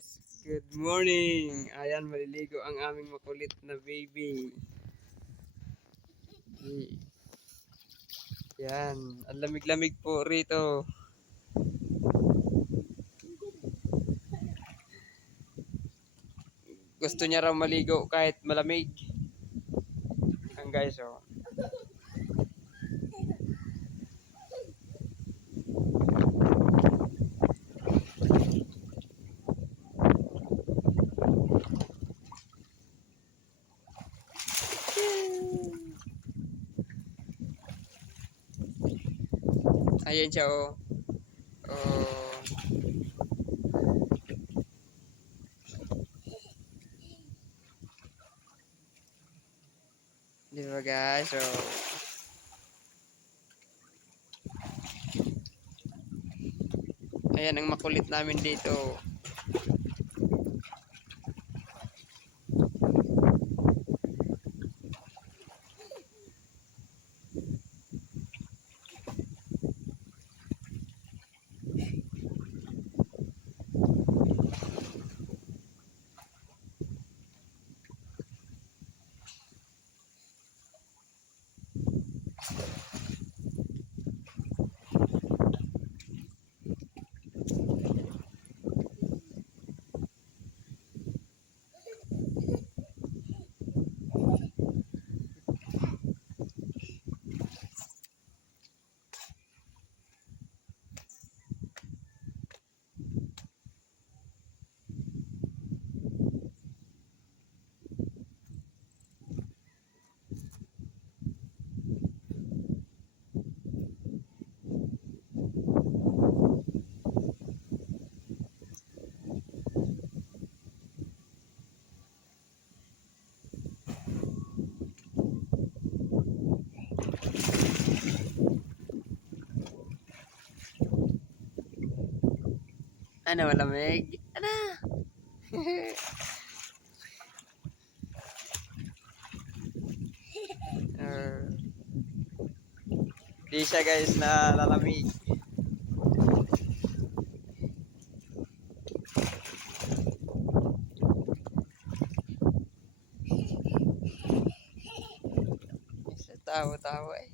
guys, good morning. Ayan, maliligo ang aming makulit na baby. Yan, ang lamig-lamig po rito. Gusto niya raw maligo kahit malamig. Ang guys, oh. Ayan siya, oh. Oh. Di ba guys, oh. Ayan ang makulit namin dito. Ano, malamig? Ano? Di siya guys na lalamig. Tawa-tawa eh.